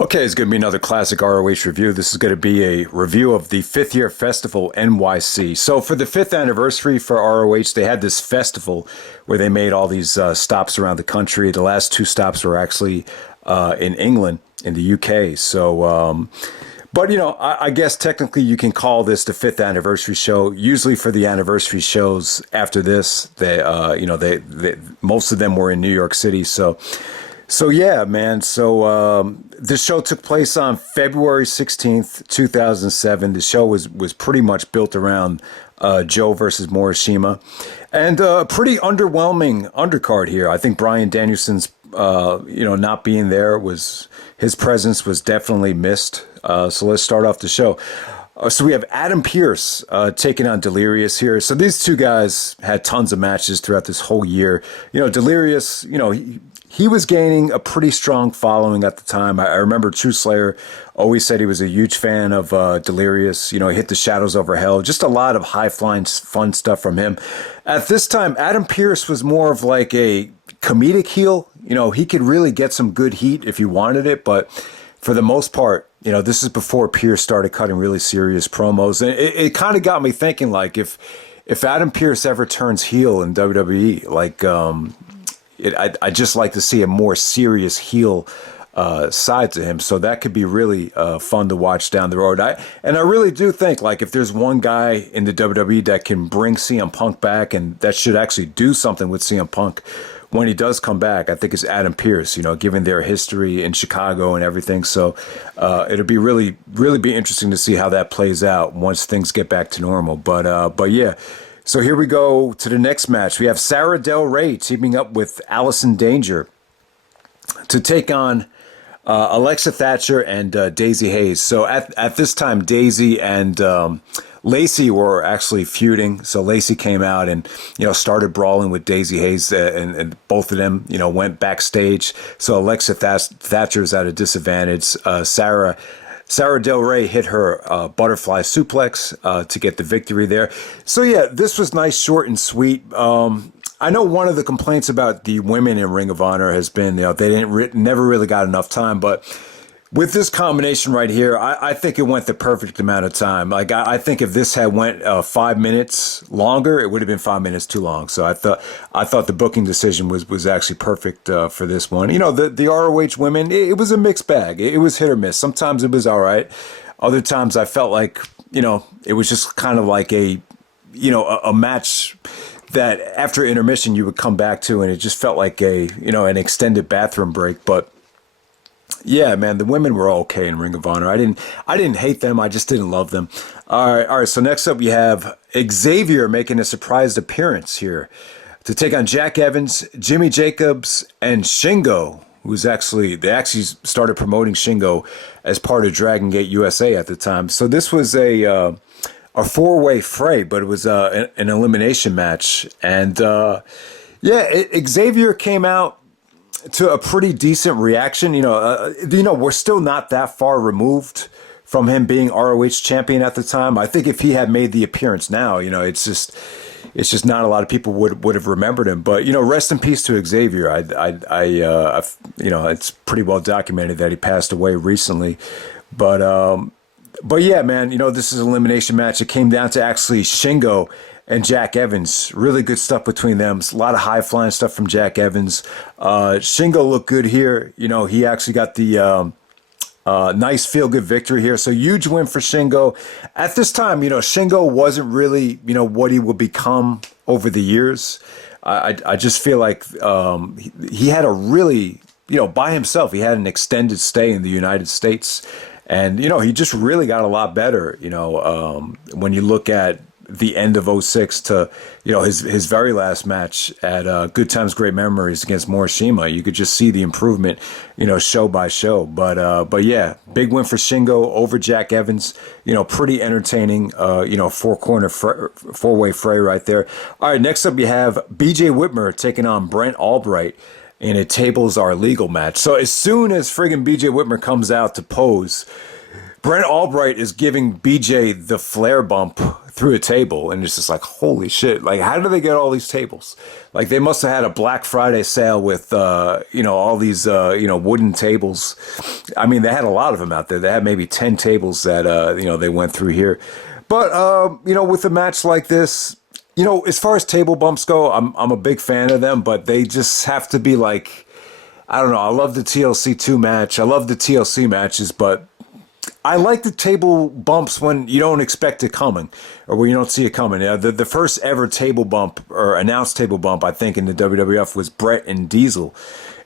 Okay, it's going to be another classic ROH review. This is going to be a review of the 5th year festival, NYC. So for the 5th anniversary for ROH, they had this festival where they made all these stops around the country. The last 2 stops were actually in England, in the UK. So, but, you know, I guess technically you can call this the 5th anniversary show. Usually for the anniversary shows after this, they most of them were in New York City. So yeah, man. So this show took place on February 16th, 2007. The show was pretty much built around Joe versus Morishima, and a pretty underwhelming undercard here. I think Bryan Danielson's not being there his presence was definitely missed. So let's start off the show. So we have Adam Pearce taking on Delirious here. So these two guys had tons of matches throughout this whole year. You know, Delirious, he was gaining a pretty strong following at the time. I remember True Slayer always said he was a huge fan of Delirious. You know, he hit the Shadows over Hell. Just a lot of high-flying, fun stuff from him. At this time, Adam Pearce was more of like a comedic heel. You know, he could really get some good heat if he wanted it, but for the most part, this is before Pearce started cutting really serious promos. And it kind of got me thinking, like, if Adam Pearce ever turns heel in WWE, like, I'd just like to see a more serious heel side to him. So that could be really fun to watch down the road. I really do think, like, if there's one guy in the WWE that can bring CM Punk back and that should actually do something with CM Punk when he does come back, I think it's Adam Pearce, given their history in Chicago and everything. So it'll be really be interesting to see how that plays out once things get back to normal. But yeah. So here we go to the next match. We have Sara Del Rey teaming up with Allison Danger to take on Alexa Thatcher and Daizee Haze. So at this time, Daizee and Lacey were actually feuding. So Lacey came out and, started brawling with Daizee Haze, and both of them, went backstage. So Alexa Thatcher's at a disadvantage. Sara Del Rey hit her butterfly suplex to get the victory there. So yeah, this was nice, short and sweet. I know one of the complaints about the women in Ring of Honor has been, they never really got enough time. But with this combination right here, I think it went the perfect amount of time. Like I think if this had went 5 minutes longer, it would have been 5 minutes too long. So I thought the booking decision was actually perfect for this one. The ROH women, it was a mixed bag. It was hit or miss. Sometimes it was all right. Other times I felt like it was just kind of like a match that after intermission you would come back to, and it just felt like an extended bathroom break. But yeah, man, the women were okay in Ring of Honor. I didn't hate them. I just didn't love them. All right. So next up, we have Xavier making a surprise appearance here to take on Jack Evans, Jimmy Jacobs, and Shingo, they actually started promoting Shingo as part of Dragon Gate USA at the time. So this was a 4-way fray, but it was an elimination match. And Xavier came out to a pretty decent reaction. We're still not that far removed from him being ROH champion at the time. I think if he had made the appearance now, it's just not a lot of people would have remembered him. But rest in peace to Xavier. It's pretty well documented that he passed away recently. But yeah, man, this is an elimination match. It came down to actually Shingo and Jack Evans. Really good stuff between them. A lot of high-flying stuff from Jack Evans. Shingo looked good here. He actually got the nice feel-good victory here. So huge win for Shingo. At this time, Shingo wasn't really, what he would become over the years. I just feel like he had a really, by himself, he had an extended stay in the United States. And, he just really got a lot better, when you look at the end of 06 to, his very last match at Good Times, Great Memories against Morishima. You could just see the improvement, show by show. But yeah, big win for Shingo over Jack Evans. Pretty entertaining, four-way fray right there. All right, next up you have BJ Whitmer taking on Brent Albright in a Tables Are Legal match. So as soon as friggin' BJ Whitmer comes out to pose, Brent Albright is giving BJ the flare bump through a table, and it's just like, holy shit, like, how do they get all these tables? Like, they must have had a Black Friday sale with all these wooden tables. I mean, they had a lot of them out there. They had maybe 10 tables that they went through here. But with a match like this, as far as table bumps go, I'm a big fan of them, but they just have to be like, I don't know. I love the TLC 2 match. I love the TLC matches, but I like the table bumps when you don't expect it coming, or when you don't see it coming. The first ever table bump, or announced table bump, I think, in the WWF was Brent and Diesel.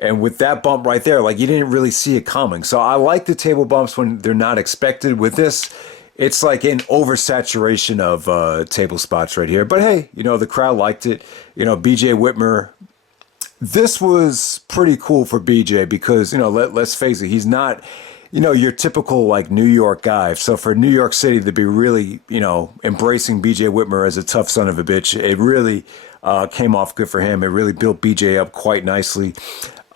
And with that bump right there, like, you didn't really see it coming. So I like the table bumps when they're not expected. With this, it's like an oversaturation of table spots right here. But hey, the crowd liked it. BJ Whitmer. This was pretty cool for BJ because, let's face it, he's not, your typical like New York guy. So for New York City to be really, embracing BJ Whitmer as a tough son of a bitch, it really came off good for him. It really built BJ up quite nicely,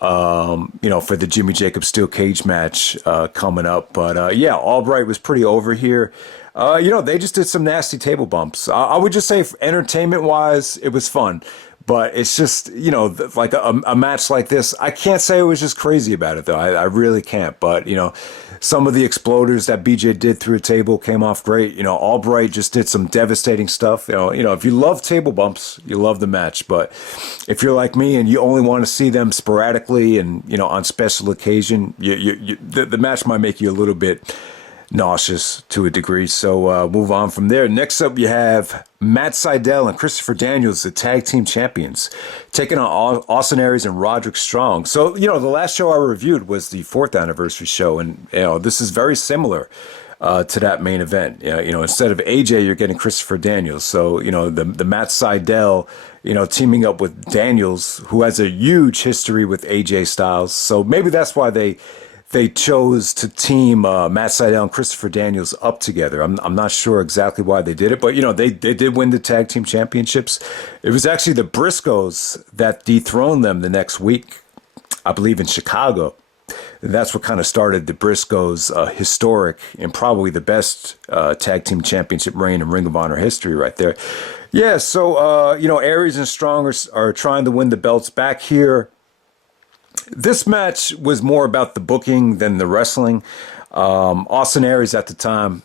for the Jimmy Jacobs Steel Cage match coming up. But Albright was pretty over here. They just did some nasty table bumps. I would just say, entertainment wise, it was fun. But it's just, like a match like this, I can't say I was just crazy about it, though. I really can't. But, some of the exploders that BJ did through a table came off great. Albright just did some devastating stuff. If you love table bumps, you love the match. But if you're like me and you only want to see them sporadically and, on special occasion, the match might make you a little bit nauseous to a degree. So move on from there. Next up, you have Matt Sydal and Christopher Daniels, the tag team champions, taking on Austin Aries and Roderick Strong. So, the last show I reviewed was the 4th anniversary show. And, this is very similar to that main event. Instead of AJ, you're getting Christopher Daniels. So, the Matt Sydal, teaming up with Daniels, who has a huge history with AJ Styles. So maybe that's why they chose to team Matt Sydal and Christopher Daniels up together. I'm not sure exactly why they did it, but they did win the tag team championships. It was actually the Briscoes that dethroned them the next week, I believe, in Chicago. And that's what kind of started the Briscoes' historic and probably the best tag team championship reign in Ring of Honor history right there. Yeah, so Aries and Strong are trying to win the belts back here. This match was more about the booking than the wrestling. Austin Aries at the time,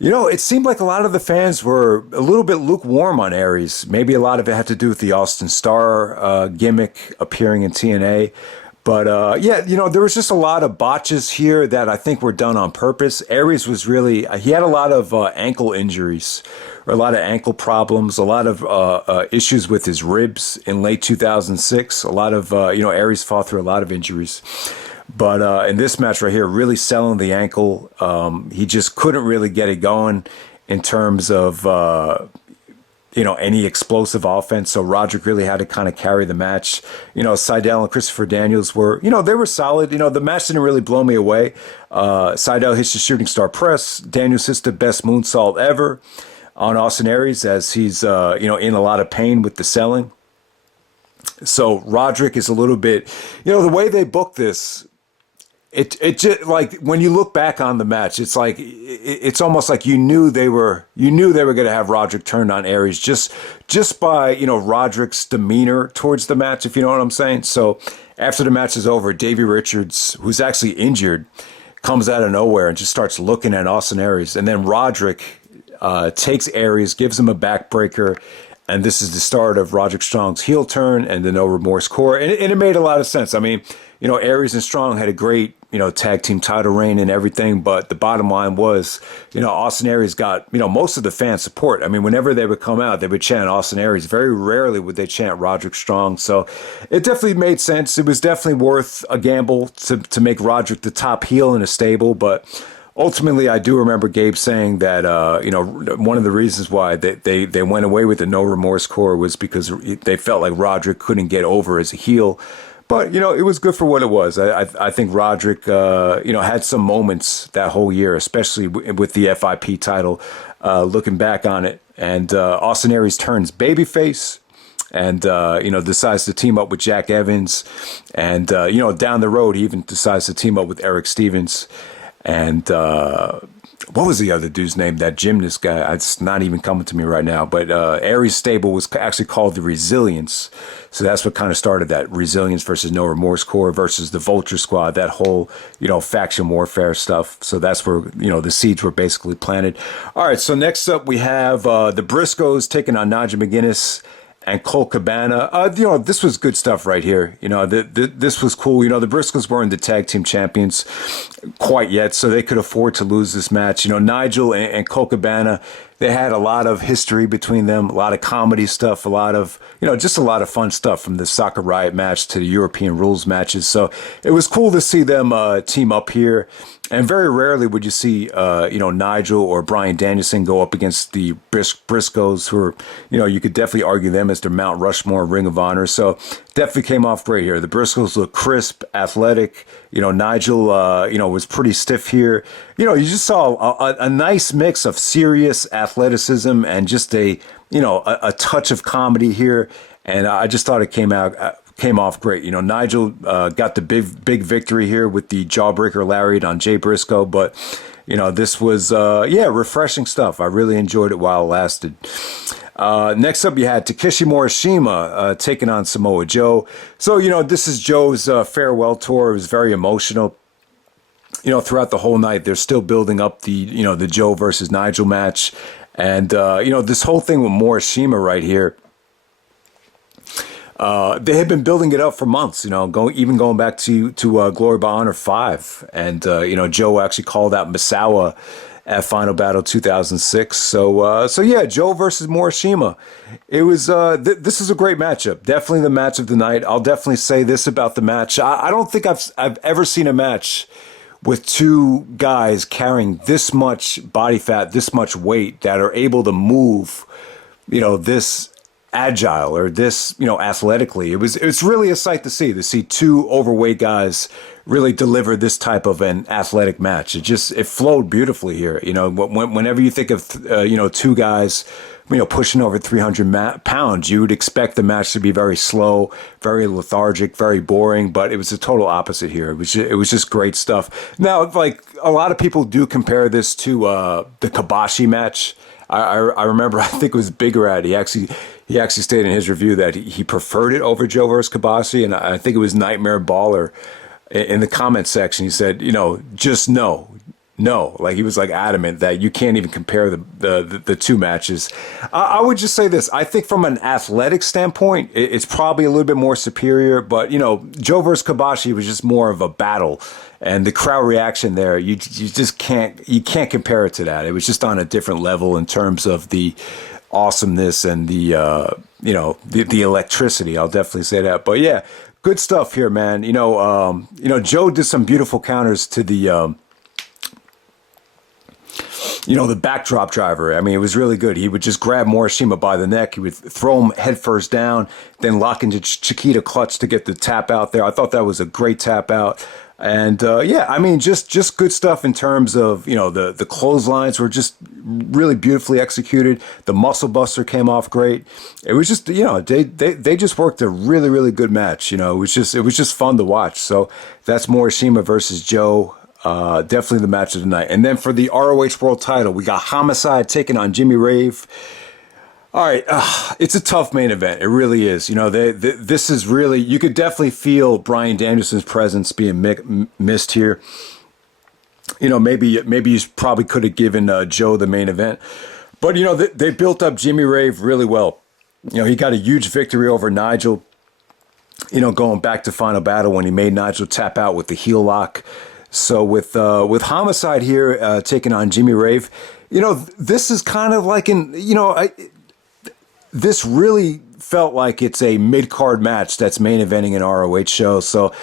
it seemed like a lot of the fans were a little bit lukewarm on Aries. Maybe a lot of it had to do with the Austin Star gimmick appearing in TNA. But there was just a lot of botches here that I think were done on purpose. Aries was he had a lot of ankle injuries, or a lot of ankle problems, a lot of issues with his ribs in late 2006. A lot of, Aries fought through a lot of injuries. But in this match right here, really selling the ankle. He just couldn't really get it going in terms of, any explosive offense. So Roderick really had to kind of carry the match. Sydal and Christopher Daniels were, they were solid. The match didn't really blow me away. Sydal hits the shooting star press. Daniels hits the best moonsault ever on Austin Aries as he's, in a lot of pain with the selling. So Roderick is a little bit, the way they booked this, it just, like, when you look back on the match, it's like, it's almost like you knew they were going to have Roderick turned on Aries just by, Roderick's demeanor towards the match, if you know what I'm saying. So after the match is over, Davey Richards, who's actually injured, comes out of nowhere and just starts looking at Austin Aries. And then Roderick takes Aries, gives him a backbreaker, and this is the start of Roderick Strong's heel turn and the No Remorse core. And it made a lot of sense. I mean, Aries and Strong had a great, tag team title reign and everything, but the bottom line was, Austin Aries got, most of the fan support. I mean, whenever they would come out, they would chant Austin Aries. Very rarely would they chant Roderick Strong. So it definitely made sense. It was definitely worth a gamble to make Roderick the top heel in a stable, but ultimately, I do remember Gabe saying that, one of the reasons why they went away with the No Remorse core was because they felt like Roderick couldn't get over as a heel. But, it was good for what it was. I think Roderick, had some moments that whole year, especially with the FIP title, looking back on it. And Austin Aries turns babyface and, decides to team up with Jack Evans. And, down the road, he even decides to team up with Eric Stevens. And what was the other dude's name? That gymnast guy. It's not even coming to me right now. But Aries stable was actually called the Resilience. So that's what kind of started that Resilience versus No Remorse Corps versus the Vulture Squad, that whole, faction warfare stuff. So that's where, the seeds were basically planted. All right. So next up, we have the Briscoes taking on Nigel McGuinness and Colt Cabana. This was good stuff right here. This was cool. The Briscoes weren't the tag team champions quite yet, so they could afford to lose this match. Nigel and Colt Cabana, they had a lot of history between them, a lot of comedy stuff, a lot of, just a lot of fun stuff from the Soccer Riot match to the European rules matches. So it was cool to see them team up here. And very rarely would you see, Nigel or Bryan Danielson go up against the Briscoes, who are, you could definitely argue them as their Mount Rushmore Ring of Honor. So definitely came off great here. The Briscoes look crisp, athletic. Nigel, was pretty stiff here. You just saw a nice mix of serious athleticism and just a touch of comedy here. And I just thought it came off great. Nigel got the big victory here with the jawbreaker lariat on Jay Briscoe, but this was refreshing stuff. I really enjoyed it while it lasted. Next up, you had Takeshi Morishima taking on Samoa Joe. So this is Joe's farewell tour. It was very emotional. Throughout the whole night, they're still building up the Joe versus Nigel match, and this whole thing with Morishima right here. They had been building it up for months, going back to Glory by Honor 5. And, Joe actually called out Misawa at Final Battle 2006. So yeah, Joe versus Morishima. It was, this is a great matchup. Definitely the match of the night. I'll definitely say this about the match. I don't think I've ever seen a match with two guys carrying this much body fat, this much weight, that are able to move, this agile or this, athletically. It's really a sight to see two overweight guys really deliver this type of an athletic match. It flowed beautifully here. Whenever you think of, two guys, pushing over 300 pounds, you would expect the match to be very slow, very lethargic, very boring, but it was the total opposite here. It was just great stuff. Now, like, a lot of people do compare this to the Kabashi match. I remember, I think it was Big Rat. He actually stated in his review that he preferred it over Joe versus Kabashi, and I think it was Nightmare Baller in the comment section. He said, just no. Like, he was like adamant that you can't even compare the two matches. I would just say this. I think from an athletic standpoint, it's probably a little bit more superior, but Joe versus Kabashi was just more of a battle. And the crowd reaction there, you just can't compare it to that. It was just on a different level in terms of the awesomeness and the electricity. I'll definitely say that. But yeah, good stuff here, man. Joe did some beautiful counters to the the backdrop driver. I mean, it was really good. He would just grab Morishima by the neck. He would throw him headfirst down, then lock into Chiquita clutch to get the tap out there. I thought that was a great tap out. And just good stuff in terms of, the clotheslines were just really beautifully executed. The muscle buster came off great. It was just, they just worked a really, really good match. It was just fun to watch. So that's Morishima versus Joe. Definitely the match of the night. And then for the ROH World title, we got Homicide taking on Jimmy Rave. All right, it's a tough main event. It really is. This is really, you could definitely feel Bryan Danielson's presence being missed here. Maybe you probably could have given Joe the main event. But, they built up Jimmy Rave really well. He got a huge victory over Nigel, going back to Final Battle when he made Nigel tap out with the heel lock. So with Homicide here taking on Jimmy Rave, this is kind of like this really felt like it's a mid-card match that's main eventing an ROH show. So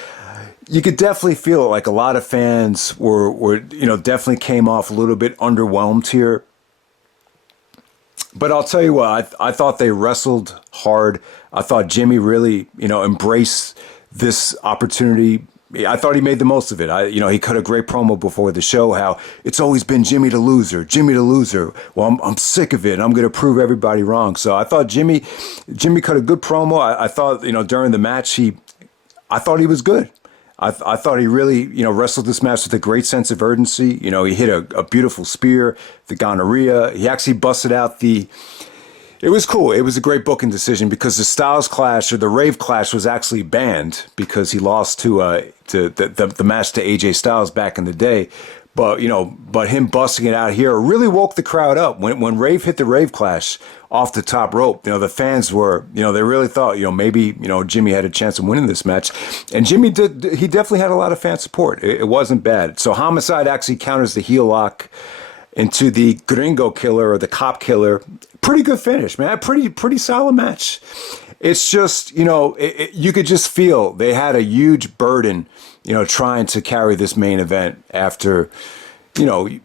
you could definitely feel it. Like, a lot of fans were definitely came off a little bit underwhelmed here. But I'll tell you what, I thought they wrestled hard. I thought Jimmy really, embraced this opportunity. I thought he made the most of it. He cut a great promo before the show, how it's always been Jimmy the loser. Well, I'm sick of it. I'm going to prove everybody wrong. So I thought Jimmy cut a good promo. I thought, during the match, I thought he was good. I thought he really, wrestled this match with a great sense of urgency. He hit a beautiful spear, the gonorrhea. He actually busted out it was cool. It was a great booking decision because the Styles Clash or the Rave Clash was actually banned because he lost to the match to AJ Styles back in the day. But him busting it out here really woke the crowd up. When Rave hit the Rave Clash off the top rope, the fans were, they really thought, maybe, Jimmy had a chance of winning this match. And Jimmy he definitely had a lot of fan support. It wasn't bad. So Homicide actually counters the heel lock into the Gringo Killer or the Cop Killer. Pretty good finish, man. Pretty solid match. It's just, you could just feel they had a huge burden, trying to carry this main event after, the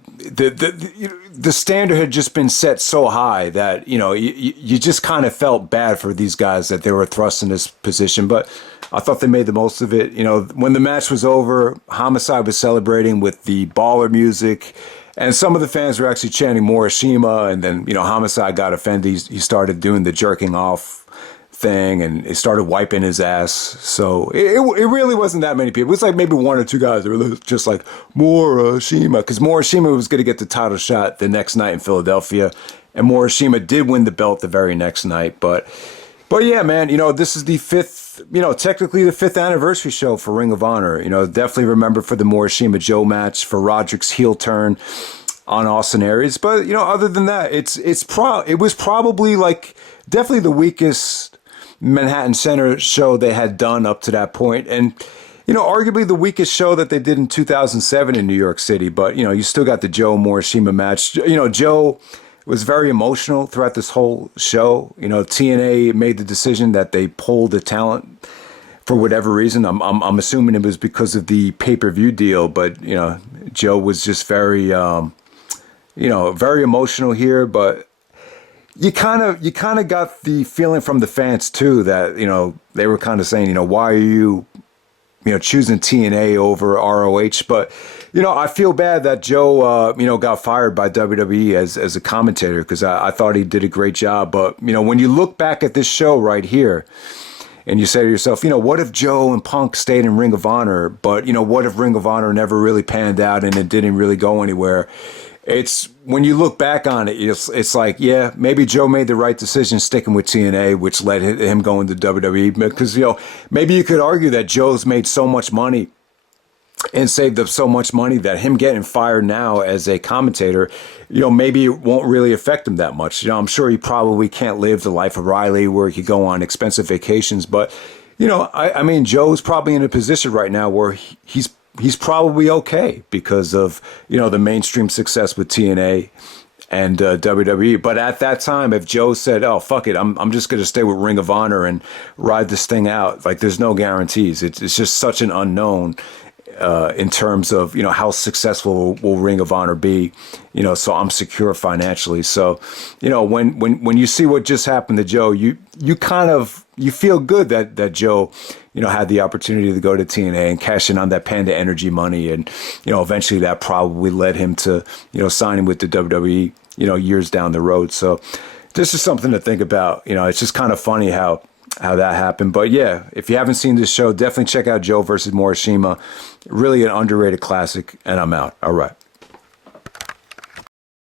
standard had just been set so high that, you just kind of felt bad for these guys that they were thrust in this position. But I thought they made the most of it. When the match was over, Homicide was celebrating with the baller music. And some of the fans were actually chanting Morishima, and then, Homicide got offended. He started doing the jerking off thing, and he started wiping his ass. So it really wasn't that many people. It was like maybe one or two guys that were just like, Morishima, because Morishima was going to get the title shot the next night in Philadelphia, and Morishima did win the belt the very next night. But yeah, man, this is the technically the fifth anniversary show for Ring of Honor. Definitely remember for the Morishima Joe match, for Roderick's heel turn on Austin Aries. But, other than that, it was probably like definitely the weakest Manhattan Center show they had done up to that point. And, arguably the weakest show that they did in 2007 in New York City. But, you still got the Joe Morishima match. Joe was very emotional throughout this whole show. TNA made the decision that they pulled the talent for whatever reason. I'm assuming it was because of the pay-per-view deal, but Joe was just very very emotional here. But you kind of got the feeling from the fans too that they were kind of saying why are you choosing TNA over ROH. But, I feel bad that Joe, got fired by WWE as a commentator because I thought he did a great job. But, when you look back at this show right here and you say to yourself, what if Joe and Punk stayed in Ring of Honor? But, what if Ring of Honor never really panned out and it didn't really go anywhere? It's when you look back on it, it's like, yeah, maybe Joe made the right decision sticking with TNA, which led him going to WWE. Because, maybe you could argue that Joe's made so much money and saved up so much money that him getting fired now as a commentator, maybe it won't really affect him that much. I'm sure he probably can't live the life of Riley where he could go on expensive vacations. But, I mean, Joe's probably in a position right now where he's probably okay because of, the mainstream success with TNA and WWE. But at that time, if Joe said, oh, fuck it, I'm just going to stay with Ring of Honor and ride this thing out, like there's no guarantees. It's just such an unknown in terms of, how successful will Ring of Honor be, so I'm secure financially. So, when you see what just happened to Joe, you feel good that Joe, had the opportunity to go to TNA and cash in on that Panda Energy money. And, eventually that probably led him to, signing with the WWE, years down the road. So this is something to think about. It's just kind of funny how that happened. But yeah, if you haven't seen this show, definitely check out Joe versus Morishima. Really an underrated classic, and I'm out. All right.